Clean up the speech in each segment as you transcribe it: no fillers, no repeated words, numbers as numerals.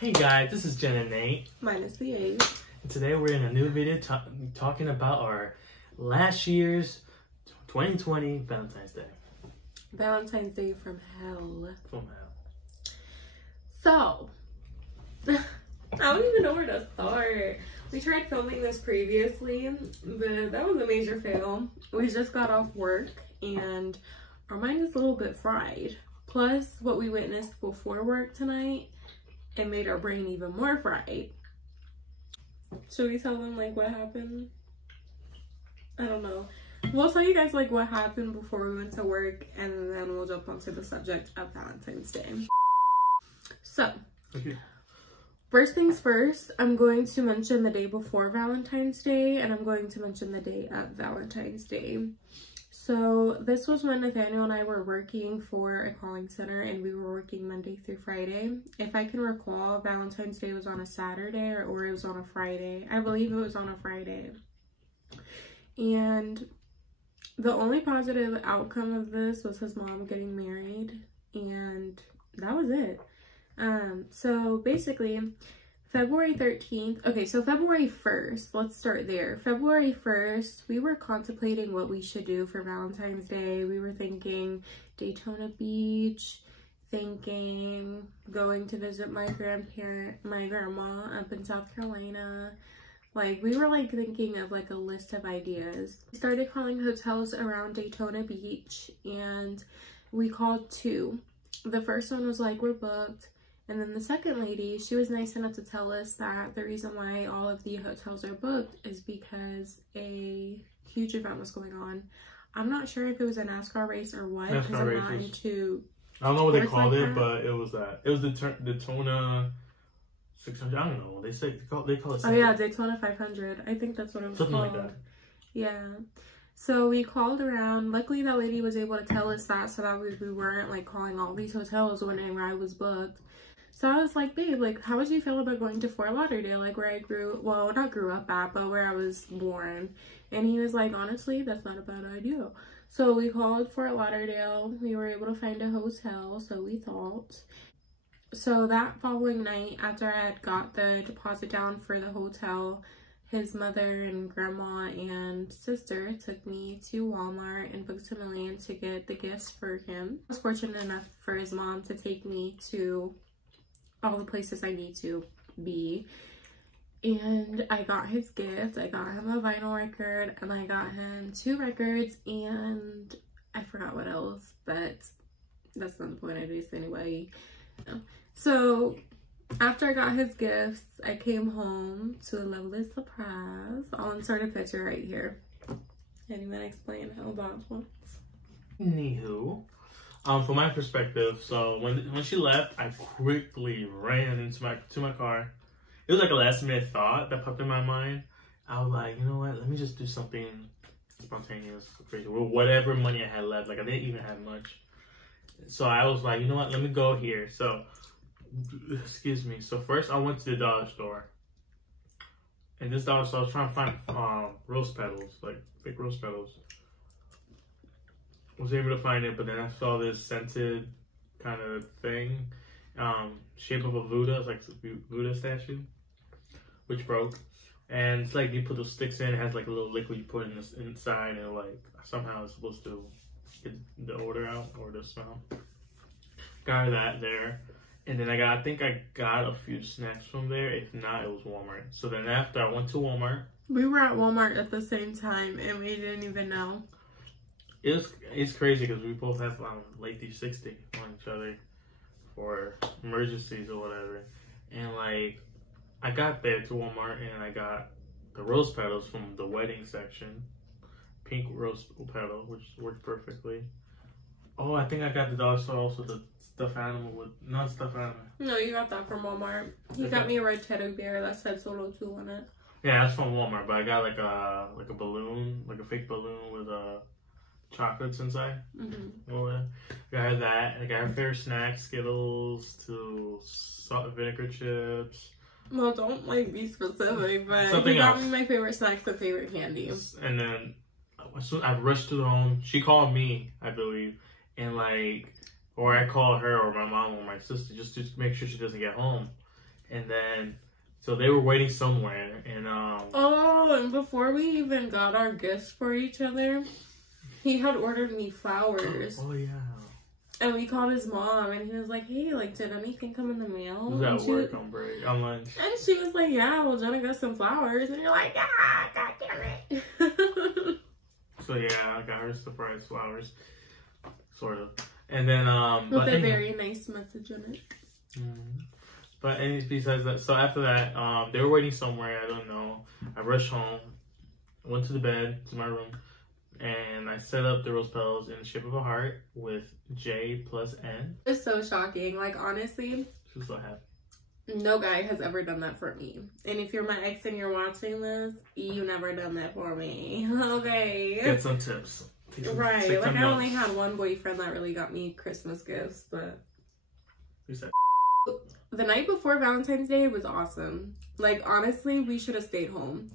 Hey guys, this is Jen and Nate. Minus the 8. And today we're in a new video talking about our last year's 2020 Valentine's Day. Valentine's Day from hell. From hell. So, I don't even know where to start. We tried filming this previously, but that was a major fail. We just got off work and our mind is a little bit fried. Plus, what we witnessed before work tonight, it made our brain even more fried. Should we tell them like what happened? I don't know. We'll tell you guys like what happened before we went to work, and then we'll jump onto the subject of Valentine's Day. So, Okay. First things first, I'm going to mention the day before Valentine's Day, and I'm going to mention the day of Valentine's Day. So this was when Nathaniel and I were working for a calling center, and we were working Monday through Friday. If I can recall, Valentine's Day was on a Saturday or it was on a Friday. I believe it was on a Friday. And the only positive outcome of this was his mom getting married, and that was it. So basically, February 13th, okay, so February 1st, let's start there. February 1st, we were contemplating what we should do for Valentine's Day. We were thinking Daytona Beach, thinking going to visit my grandma up in South Carolina. Like, we were like thinking of like a list of ideas. We started calling hotels around Daytona Beach, and we called 2. The first one was like, we're booked. And then the second lady, she was nice enough to tell us that the reason why all of the hotels are booked is because a huge event was going on. I'm not sure if it was a NASCAR race or what, because I'm not into... I don't know what they called it, but it was that. It was the Daytona 600. I don't know. They call it. Oh yeah, Daytona 500. I think that's what it was something called. Like that. Yeah. So we called around. Luckily, that lady was able to tell us that, so that we weren't like calling all these hotels whenever I was booked. So I was like, babe, like, how would you feel about going to Fort Lauderdale, like where I not grew up at, but where I was born? And he was like, honestly, that's not a bad idea. So we called Fort Lauderdale. We were able to find a hotel, so we thought. So that following night, after I had got the deposit down for the hotel, his mother and grandma and sister took me to Walmart and booked $1 million to get the gifts for him. I was fortunate enough for his mom to take me to all the places I need to be, and I got his gift. I got him a vinyl record, and I got him 2 records, and I forgot what else, but that's not the point of this anyway. So after I got his gifts, I came home to a lovely surprise. I'll insert a picture right here. Anyone explain how that was? Anywho, from my perspective, so when she left, I quickly ran into my car. It was like a last minute thought that popped in my mind. I was like, you know what? Let me just do something spontaneous, crazy, with whatever money I had left. Like, I didn't even have much. So I was like, you know what? Let me go here. So, excuse me. So first, I went to the dollar store. And this dollar store, I was trying to find rose petals, like fake rose petals. Was able to find it, but then I saw this scented kind of thing, shape of a Buddha. It's like a Buddha statue, which broke. And it's like you put those sticks in, it has like a little liquid you put in this inside, and like somehow it's supposed to get the odor out or the smell. Got that there. And then I think I got a few snacks from there. If not, it was Walmart. So then after I went to Walmart. We were at Walmart at the same time, and we didn't even know. It's crazy because we both have late 360 on each other for emergencies or whatever. And like, I got there to Walmart and I got the rose petals from the wedding section. Pink rose petal, which worked perfectly. Oh, I think I got the dollar store also the stuffed animal with, not stuffed animal. No, you got that from Walmart. He got me a red teddy bear that said Solo 2 on it. Yeah, that's from Walmart, but I got like a balloon, like a fake balloon with chocolates inside. Well, I got that. I got her favorite snacks, Skittles to salt and vinegar chips. Well, don't like be specific, but something he got else. Me my favorite snacks and favorite candies. And then I rushed to the home. She called me, I believe, and or I call her or my mom or my sister just to make sure she doesn't get home. And then, so they were waiting somewhere, and Oh, and before we even got our gifts for each other, he had ordered me flowers. Oh yeah. And we called his mom, and he was like, "Hey, like, did anything come in the mail?" Was at work on break, on lunch. And she was like, "Yeah, well, Jenna got some flowers," and you're like, "Ah, god damn it." So yeah, I got her surprise flowers, sort of, and then with a very nice message in it. Mm-hmm. But besides that, so after that, they were waiting somewhere. I don't know. I rushed home, went to the bed, to my room, and I set up the rose petals in the shape of a heart with J plus N. It's so shocking. Like, honestly, She was so happy. No guy has ever done that for me. And if you're my ex and you're watching this, you never done that for me. Okay. Get some tips. Right. Like, I only had one boyfriend that really got me Christmas gifts, but... Who said? The night before Valentine's Day was awesome. Like, honestly, we should have stayed home.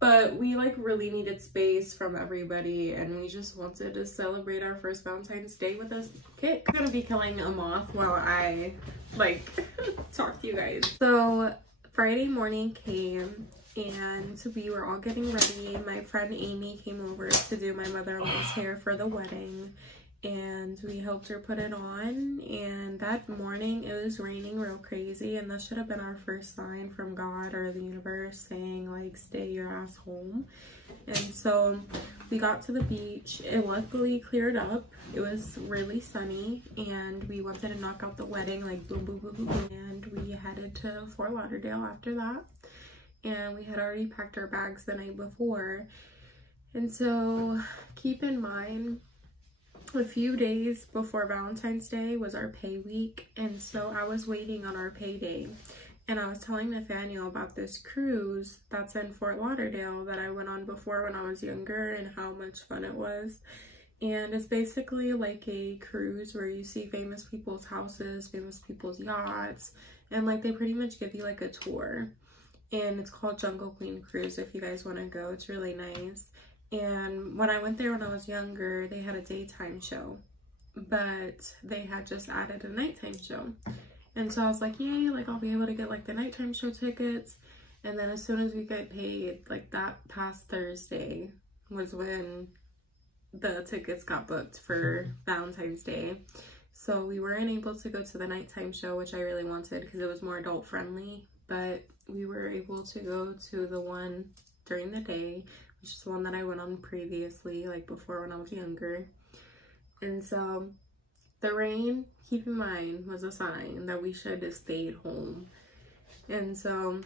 But we, like, really needed space from everybody, and we just wanted to celebrate our first Valentine's Day with a kick. I'm gonna be killing a moth while I, like, talk to you guys. So, Friday morning came, and we were all getting ready. My friend Amy came over to do my mother-in-law's hair for the wedding, and we helped her put it on. And that morning it was raining real crazy, and that should have been our first sign from God or the universe saying, like, stay your ass home. And so we got to the beach. It luckily cleared up. It was really sunny, and we wanted to knock out the wedding, like, boom boom boom boom boom. And we headed to Fort Lauderdale after that, and we had already packed our bags the night before. And so keep in mind, a few days before Valentine's Day was our pay week, and so I was waiting on our payday, and I was telling Nathaniel about this cruise that's in Fort Lauderdale that I went on before when I was younger and how much fun it was. And it's basically like a cruise where you see famous people's houses, famous people's yachts, and like they pretty much give you like a tour. And it's called Jungle Queen Cruise if you guys want to go. It's really nice. And when I went there when I was younger, they had a daytime show, but they had just added a nighttime show. And so I was like, yay, like I'll be able to get like the nighttime show tickets. And then as soon as we got paid, like that past Thursday was when the tickets got booked for Valentine's Day. So we weren't able to go to the nighttime show, which I really wanted because it was more adult friendly, but we were able to go to the one during the day, which is the one that I went on previously, like before when I was younger. And so the rain, keep in mind, was a sign that we should have stayed home. And so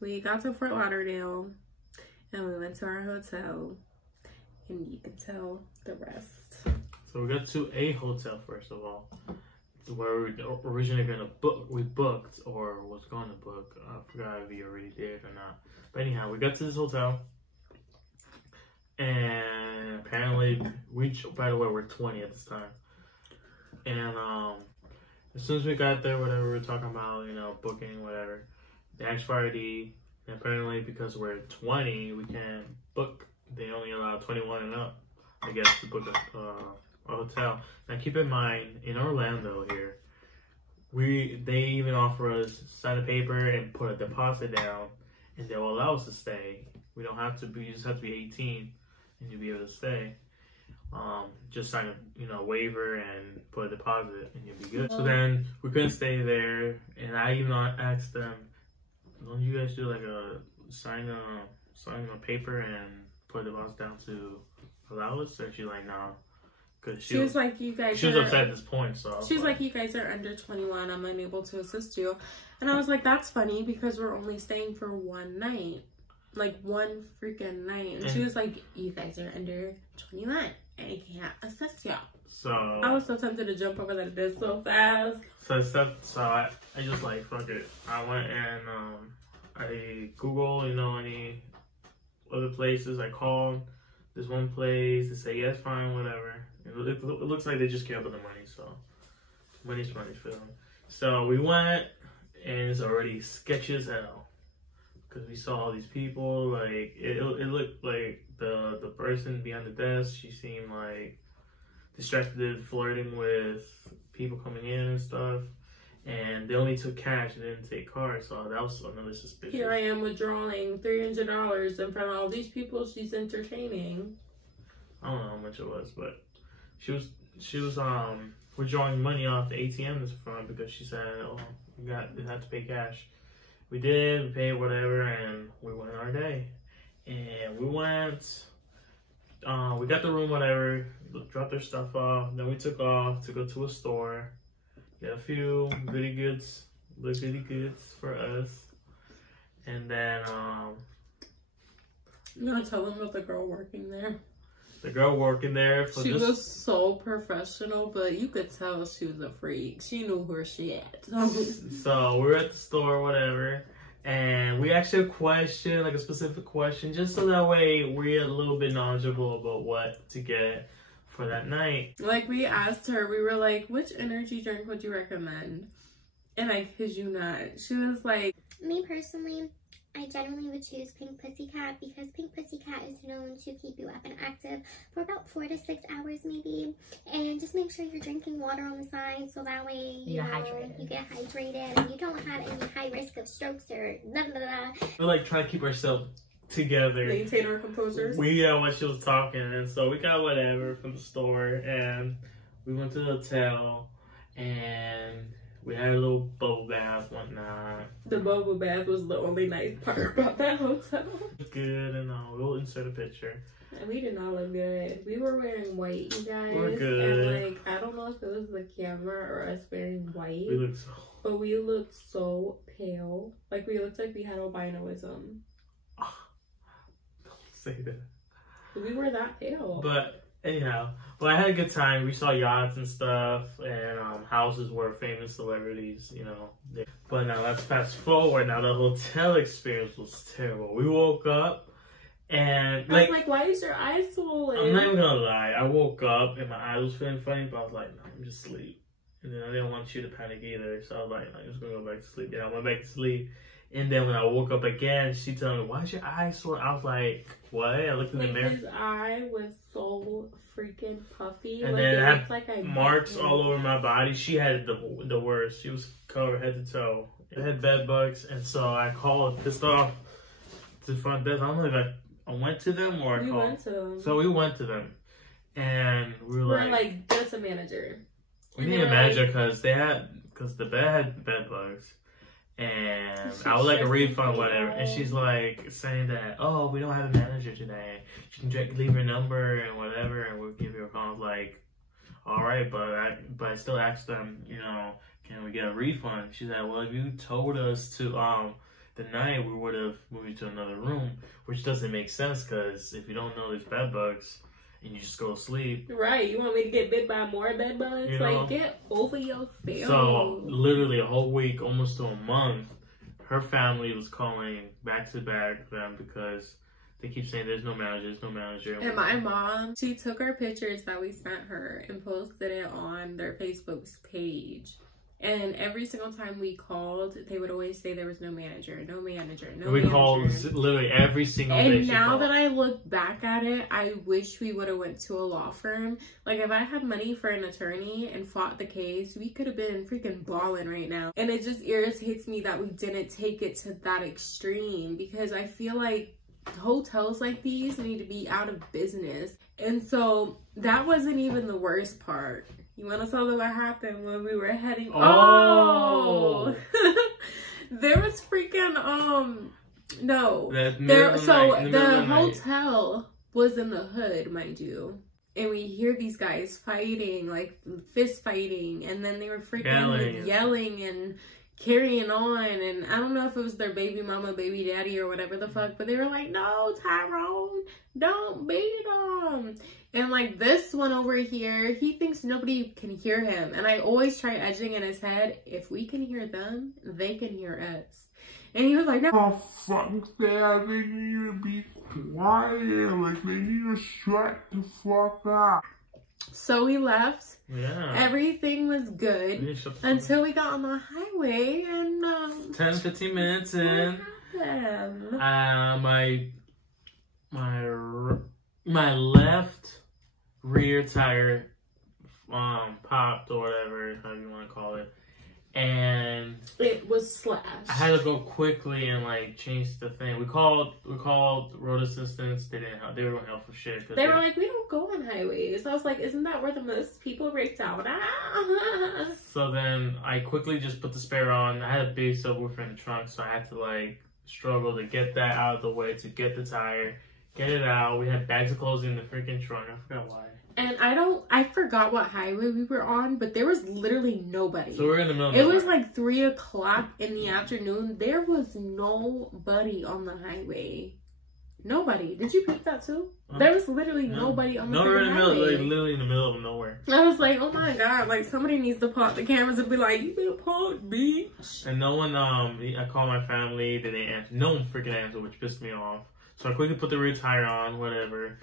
we got to Fort Lauderdale and we went to our hotel, and you can tell the rest. So we got to a hotel first of all, where we were originally gonna book. We booked or was going to book. I forgot if we already did or not. But anyhow, we got to this hotel, and apparently by the way, we're 20 at this time. And as soon as we got there, whatever we were talking about, you know, booking, whatever, they asked for ID. And apparently, because we're 20, we can't book. They only allow 21 and up, I guess, to book a hotel. Now, keep in mind, in Orlando here, they even offer us sign a paper and put a deposit down, and they'll allow us to stay. We don't have to be, you just have to be 18 and you'll be able to stay. Just sign a waiver and put a deposit and you'll be good. So then we couldn't stay there, and I even asked them, don't you guys do like a sign a paper and put a deposit down to allow us? Or she's like, no. Cause she was like, you guys she was upset at this point, so she was like, you guys are under 21, I'm unable to assist you. And I was like, that's funny because we're only staying for one night, like one freaking night. And she was like, you guys are under 21, I can't assist y'all. So I was so tempted to jump over that bed so fast. So I just like, fuck it. I went and I Googled, any other places. I called this one place. They say yes, fine, whatever. It looks like they just care about the money, so money's money for them. So we went, and it's already sketchy as hell because we saw all these people. Like it looked like the person behind the desk, she seemed like distracted, flirting with people coming in and stuff. And they only took cash, they didn't take cards, so that was another suspicious. Here I am withdrawing $300 in front of all these people she's entertaining. I don't know how much it was, but she was withdrawing money off the ATM this front because she said, "Oh, you had to pay cash." We did, we paid whatever, and we went our day. And we went, we got the room, whatever, dropped their stuff off. Then we took off to go to a store, get a few goody goods for us. And then, You gonna tell them about the girl working there? The girl working there. She was so professional, but you could tell she was a freak. She knew where she at. So we were at the store, whatever, and we asked her a question, like a specific question, just so that way we're a little bit knowledgeable about what to get for that night. Like, we asked her, we were like, which energy drink would you recommend? And I kid you not, she was like, me personally, I generally would choose Pink Pussycat because Pink Pussycat is known to keep you up and active for about 4 to 6 hours maybe. And just make sure you're drinking water on the side so that way you get hydrated and you don't have any high risk of strokes or blah blah blah. We're like trying to keep ourselves together. Maintain our composure. We got what she was talking, and so we got whatever from the store, and we went to the hotel, and we had a little bubble bath, whatnot. The bubble bath was the only nice part about that hotel. Good, and we'll insert a picture. And we did not look good. We were wearing white, you guys. We're good. And like, I don't know if it was the camera or us wearing white. We looked so... But we looked so pale. Like, we looked like we had albinoism. Don't say that. We were that pale. But anyhow, I had a good time. We saw yachts and stuff, and houses where famous celebrities, you know. But now let's fast forward. Now the hotel experience was terrible. We woke up, and I was like, why is your eyes swollen? I'm not even gonna lie. I woke up and my eyes was feeling funny, but I was like, no, I'm just asleep. And then I didn't want you to panic either, so I was like, I'm just gonna go back to sleep. Yeah, I went back to sleep. And then when I woke up again, she told me, why's your eyes swollen? I was like, what? I looked in the mirror. His eye was so freaking puffy. And like, then it I looked like I marks all over my body. She had the worst. She was covered head to toe. I had bed bugs, and so I called, pissed off, to the front desk. I don't know if I went to them or I called. Went to them. So we went to them, and we were like, just a manager. We need a manager because the bed had bed bugs. And I would like a refund, whatever. And she's like saying that, oh, we don't have a manager today. You can leave your number and whatever, and we'll give you a call. I was like, all right, but I still asked them, you know, can we get a refund? She said, well, if you told us to the night, we would have moved you to another room, which doesn't make sense because if you don't know there's bed bugs and you just go to sleep. Right, you want me to get bit by more bed bugs? You know? Like, get over your feelings. So, literally a whole week, almost to a month, her family was calling back to back them because they keep saying there's no manager. And my mom, she took our pictures that we sent her and posted it on their Facebook's page. And every single time we called, they would always say there was no manager. We called literally every single day. And now that I look back at it, I wish we would have went to a law firm. Like, if I had money for an attorney and fought the case, we could have been freaking balling right now. And it just irritates me that we didn't take it to that extreme because I feel like hotels like these need to be out of business. And so that wasn't even the worst part. You want to tell them what happened when we were heading? Oh, there was freaking no. The hotel was in the hood, mind you, and we hear these guys fighting, like fist fighting, and then they were freaking yelling and carrying on, and I don't know if it was their baby mama, baby daddy, or whatever the fuck, but they were like, no, Tyrone, don't beat them. And like this one over here, he thinks nobody can hear him. And I always try edging in his head, if we can hear them, they can hear us. And he was like, no. Oh, fuck that. They need to be quiet. Like, they need to shut the fuck up. So we left. Yeah. Everything was good until we got on the highway and 10-15 minutes in. My left rear tire popped or whatever, however you want to call it. and it was slashed. I had to go quickly and like change the thing. We called road assistance. They didn't help. They weren't help for shit. They were like, we don't go on highways. I was like, isn't that where the most people break down? So then I quickly just put the spare on. I had a big subwoofer in the trunk, so I had to like struggle to get that out of the way, to get the tire, get it out. We had bags of clothes in the freaking trunk. I forgot why. And I forgot what highway we were on, but there was literally nobody. So we're in the middle of It nowhere. was like 3 o'clock in the afternoon. There was nobody on the highway. Nobody. Did you pick that too? There was literally nobody on the we're in the middle, highway. like, literally in the middle of nowhere. I was like, oh my god, like somebody needs to pull out the cameras and be like, you been pulled, bitch. And no one, I called my family, they didn't answer. No one freaking answered, which pissed me off. So I quickly put the rear tire on, whatever.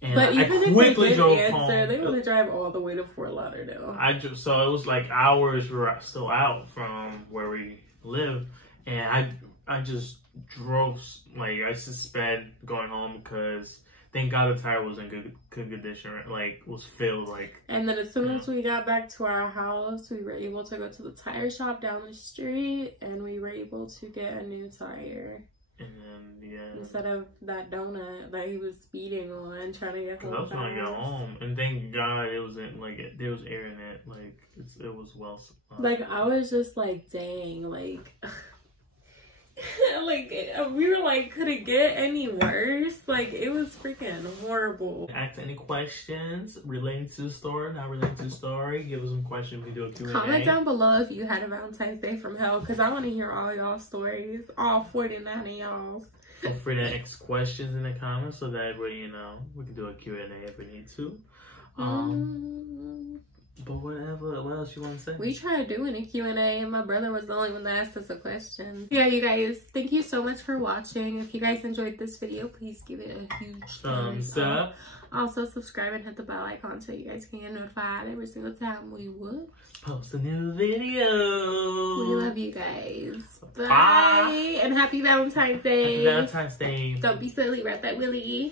And But even if they did answer, home. they would drive all the way to Fort Lauderdale. So it was like hours we were still out from where we live, and I just drove, like I just sped going home because thank God the tire was in good condition, like was filled, like. And then as soon as we got back to our house, we were able to go to the tire shop down the street, and we were able to get a new tire. And then, yeah. Instead of that donut that he was speeding on, trying to get home. I was trying to get home, and thank God it wasn't like there was air in it. Like it was well. Like I was just like, dang, like, like we were like, could it get any worse? Like it was freaking horrible. Ask any questions relating to the story, not relating to the story. Give us some questions. We do a Q&A. Comment down below if you had a Valentine's Day from hell, because I want to hear all y'all stories, all 49 of y'all. Feel free to ask questions in the comments so that way, you know, we can do a Q&A if we need to. But whatever, what else you want to say? We tried doing a Q&A and my brother was the only one that asked us a question. Yeah, you guys, thank you so much for watching. If you guys enjoyed this video, please give it a huge thumbs up. Also, subscribe and hit the bell icon so you guys can get notified every single time we would post a new video. We love you guys. Bye. And happy Valentine's Day. Happy Valentine's Day. Don't be silly, wrap that willy.